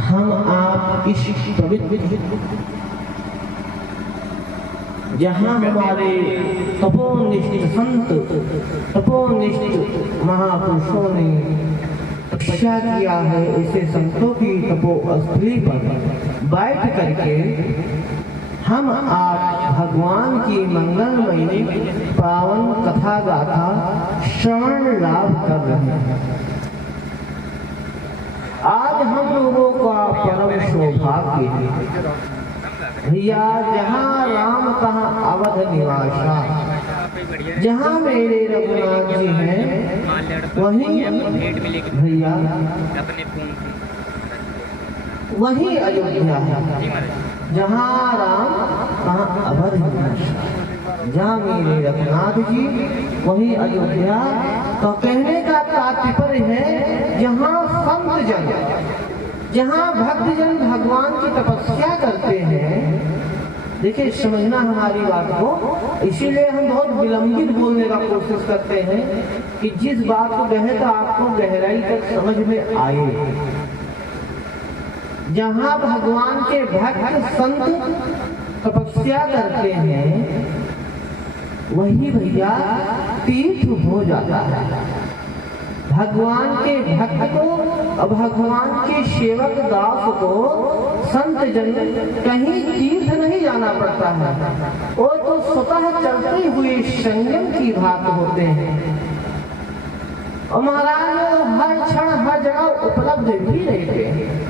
हम आप इस पवित्र जहाँ हमारे तपोनिष्ठ संत तपोनिष्ठ महापुरुषों ने तपस्या किया है, ऐसे संतों की तपोस्थली पर बैठ करके हम आप भगवान की मंगलमयी पावन कथा गाथा श्रवण लाभ कर रहे हैं। आज हम लोगों का परम सौभाग्य है भैया, जहाँ राम कहाँ अवध निवासा, जहाँ मेरे रघुनाथ जी हैं वहीं भैया वहीं अयोध्या है। जहाँ राम कहाँ अवध निवासा, जहाँ मेरे रघुनाथ जी वहीं अयोध्या। तो कहने का तात्पर्य है जहाँ संत जन, जहाँ भक्तजन भगवान की तपस्या करते हैं। देखिए समझना हमारी बात को, इसीलिए हम बहुत विलंबित बोलने का कोशिश करते हैं कि जिस बात को कहे तो आपको गहराई तक समझ में आए। जहाँ भगवान के भक्त संत तपस्या करते हैं वही भैया तीर्थ हो जाता है। भगवान के भक्त को और भगवान के सेवक दास को संत जन कहीं तीर्थ नहीं जाना पड़ता है, वो तो स्वतः चलते हुए संगम की भात होते हैं। और महाराज हर क्षण हर जगह उपलब्ध भी रहते हैं।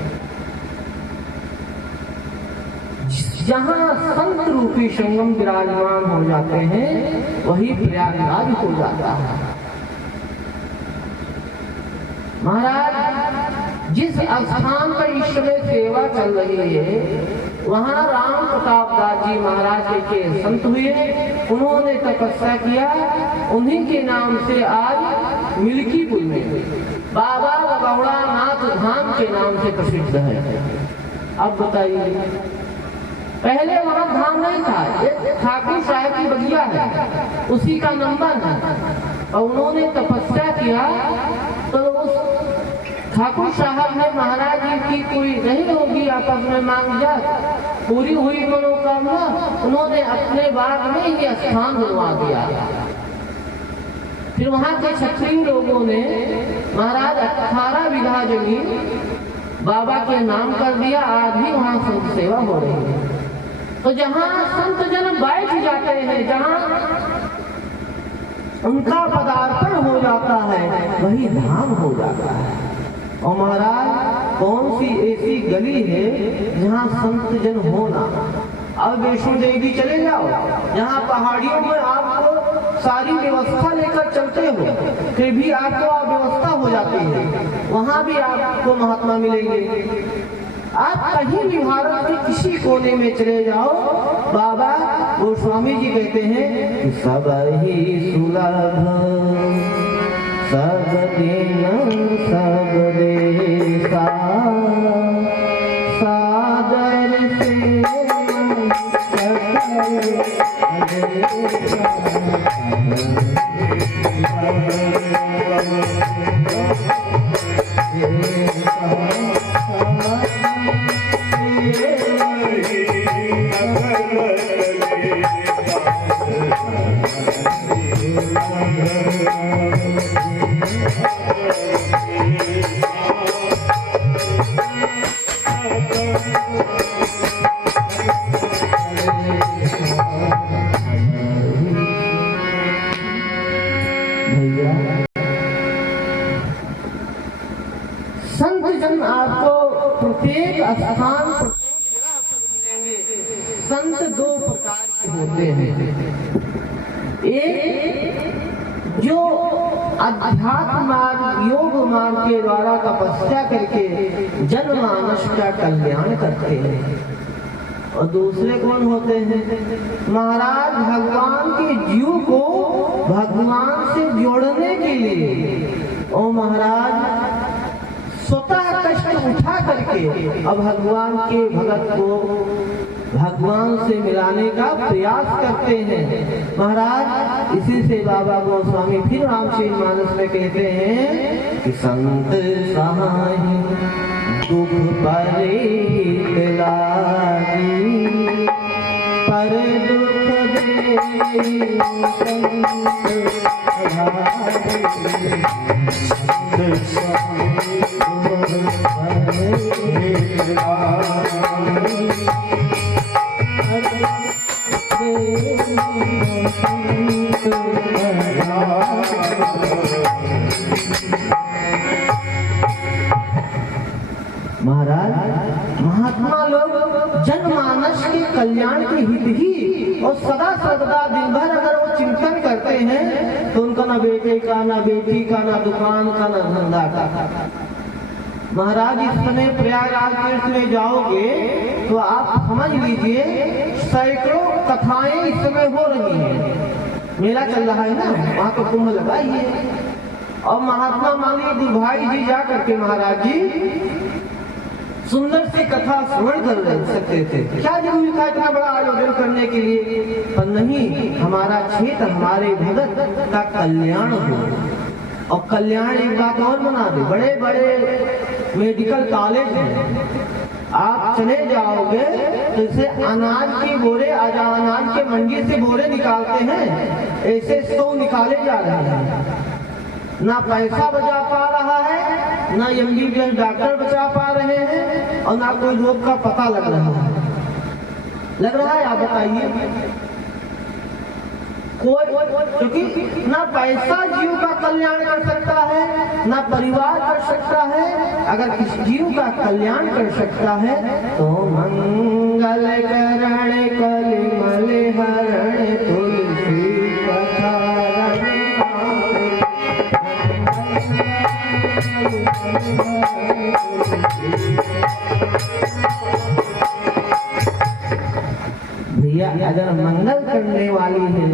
जहाँ संत रूपी संगम विराजमान हो जाते हैं वही प्रयागराज हो जाता है। महाराज जिस स्थान पर इस समय सेवा चल रही है वहाँ राम प्रताप दास जी महाराज के संत हुए, उन्होंने तपस्या किया, उन्हीं के नाम से आज मिल्कीपुर में बाबा बगौड़ा नाथ धाम के नाम से प्रसिद्ध है। अब बताइए, पहले वहाँ धाम नहीं था, एक ठाकुर साहब की बगिया है, उसी का नंबर है। और उन्होंने तपस्या किया तो उस ठाकुर साहब ने महाराज जी की कोई नहीं होगी आपस में मांग जा, पूरी हुई मनोकामना, उन्होंने अपने बाग में ही स्थान बनवा दिया। फिर वहाँ के क्षत्रिय लोगों ने महाराज 18 बीघा जमीन बाबा के नाम कर दिया, आज भी वहाँ संत सेवा हो रही है। तो जहाँ संत जन बैठ जाते हैं, जहाँ उनका पदार्पण हो जाता है वही धाम हो जाता है। और महाराज कौन सी ऐसी गली है जहाँ संत जन होना। अब वैष्णो देवी चले जाओ, जहाँ पहाड़ियों में आपको सारी व्यवस्था लेकर चलते हो फिर भी आपको अव्यवस्था हो जाती है, वहाँ भी आपको महात्मा मिलेंगे। आप कहीं भी भारत के किसी कोने में चले जाओ, बाबा गोस्वामी जी कहते हैं कि सब ही सुलभ सब दिन सब देशा सादर से संत जन आपको प्रत्येक स्थान पर संत दो प्रकार के होते हैं। एक जो अध्यात्म मार्ग योग मार्ग के द्वारा तपस्या करके जनमानस का कल्याण करते हैं, और दूसरे कौन होते हैं महाराज भगवान के जीव को भगवान से जोड़ने के लिए और महाराज स्वतः कष्ट उठा करके अब भगवान के भगत को भगवान से मिलाने का प्रयास करते हैं। महाराज इसी से बाबा गोस्वामी फिर रामचरितमानस में कहते हैं कि संत सहाय दुख परित लागी, पर दुख दे महाराज, महात्मा लोग जनमानस के कल्याण के हित ही और सदा सर्वदा दिन भर अगर वो चिंतन करते हैं तो उनका ना बेटे का, ना बेटी का, ना दुकान का, ना धंधा का। महाराज, इस समय प्रयागराज तीर्थ में जाओगे तो आप समझ लीजिए सैकड़ों कथाएं इस समय हो रही हैं। मेला चल रहा है ना, वहां तो कुंभ लगा ही है। और महात्मा माननीय गुरुभाई जी जा करके महाराज जी सुंदर सी कथा श्रवण कर सकते थे। क्या जरूरी था इतना बड़ा आयोजन करने के लिए? पर नहीं, हमारा क्षेत्र, हमारे भगत का कल्याण हो। और कल्याण एक बात और बना दे, बड़े बड़े मेडिकल कॉलेज हैं, आप चले जाओगे तो जैसे अनाज के बोरे, अनाज के मंडी से बोरे निकालते हैं, ऐसे 100 निकाले जा रहे हैं। ना पैसा बचा पा रहा है, ना MBBS डॉक्टर बचा पा रहे हैं, और ना कोई रोग का पता लग रहा है। लग रहा है? आप बताइए। कोई, क्योंकि ना पैसा जीव का कल्याण कर सकता है, ना परिवार कर सकता है। अगर किस जीव का कल्याण कर सकता है तो मंगल करण कलिमल हरण तुलसी कथा। भैया, अगर मंगल करने वाली है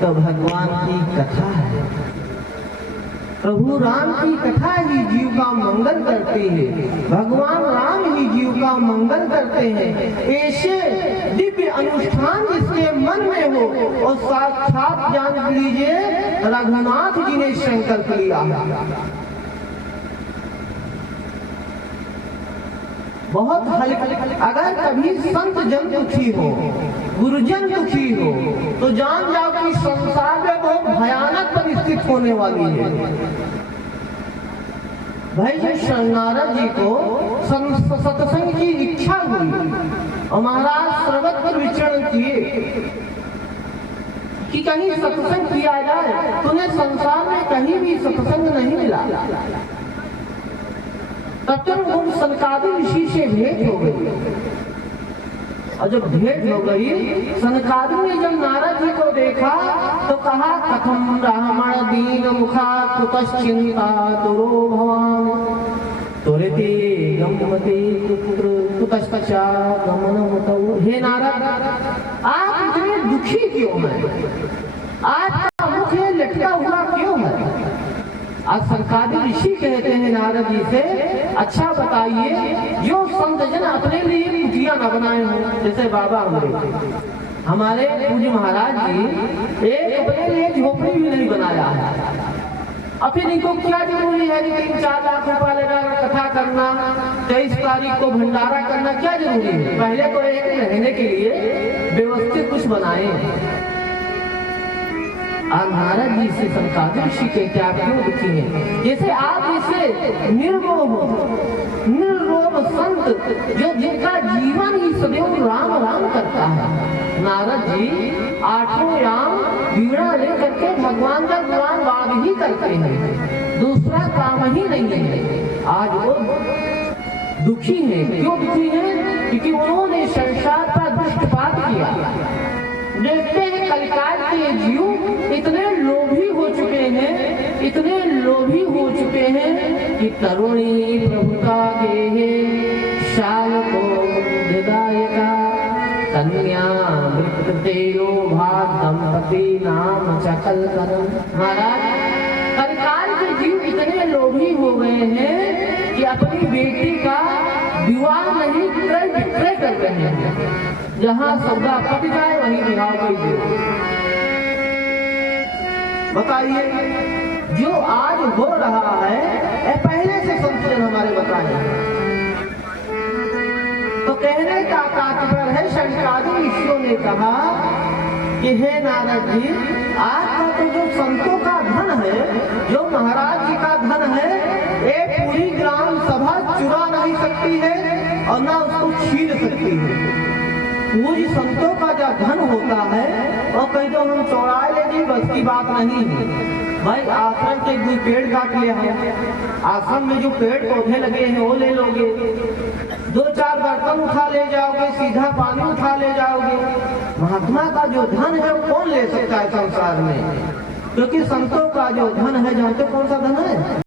तो भगवान की कथा है। प्रभु राम की कथा ही जीव का मंगल करती है। भगवान राम ही जीव का मंगल करते हैं। ऐसे दिव्य अनुष्ठान जिसके मन में हो और साक्षात जान लीजिए रघुनाथ जी ने संकल्प लिया। बहुत हल्का। अगर कभी संत जन दुखी हो, गुरुजन दुखी हो, तो जान जाओ कि संसार में बहुत भयानक परिस्थिति होने वाली है। भाई जी, नारद जी को सत्संग की इच्छा हुई और महाराज पर्वत पर विचरण किए कि कहीं सत्संग किया जाए। तुम्हें संसार में कहीं भी सत्संग नहीं मिला। तब तक उन सनकादिक ऋषि से भेंट हो गई। और जब भेंट हो गई, सनकादिक ने जब नारद जी को देखा तो कहा, कथम ब्राह्मण दीन मुखा कुतश्चिंता तुरो भवान तुरते गमते पुत्र कुतश्चा गमन मतौ। हे नारद, आप इतने दुखी क्यों हैं? आपका मुख लटका हुआ क्यों है? आज सनकादिक ऋषि कहते हैं नारद जी से, अच्छा बताइए, जो संत जन अपने लिए कुटिया न बनाए हों, जैसे बाबा हमारे पूज्य महाराज जी एक अपने लिए झोपड़ी भी नहीं बनाया है। और फिर इनको क्या जरूरी है कि 3-4 लाख रुपया लगा कथा करना, 23 तारीख को भंडारा करना, क्या जरूरी है? पहले तो एक रहने के लिए व्यवस्थित कुछ बनाए। और नारद जी से सनकादिक ऋषि के क्या क्यों दुखी हैं? जैसे आप जैसे निर्लोभ संत जो जिनका जीवन ही सदैव राम राम करता है। नारद जी 8 याम वीणा लेकर के भगवान का गुणगान वाद ही करते हैं, दूसरा काम ही नहीं है। आज वो दुखी है। क्यों दुखी है? क्योंकि उन्होंने संसार पर दृष्टिपात किया। देखते हैं कलिकाल के जीव इतने लोभी हो चुके हैं, इतने लोभी हो चुके हैं कि तरुणी प्रभुता गेहे शाल को हृदयका कन्या मृत्यु भाग दंपति नाम चकल करम। महाराज, कलिकाल के जीव इतने लोभी हो गए हैं कि अपनी बेटी का विवाह नहीं विक्रय कर रहे हैं। जहाँ सौदा कट जाए वहीं विवाह कोई दे। बताइए, जो आज हो रहा है पहले से संशोधन हमारे बताए। कहा कि हे नारद जी, आपका तो जो संतों का धन है, जो महाराज जी का धन है, एक पूरी ग्राम सभा चुरा नहीं सकती है और ना उसको छीन सकती है। पूरी संतों का जो धन होता है और कहीं तो हम चौराहे ले जी, बस की बात नहीं है भाई। आश्रम के कोई पेड़ काट लिया है, आश्रम में जो पेड़ पौधे लगे हैं वो ले लोगे, 2-4 बर्तन उठा ले जाओगे, सीधा पानी उठा ले जाओगे। महात्मा का जो धन है वो कौन ले सकता है संसार में? क्योंकि संतों का जो धन है, जानते कौन सा धन है?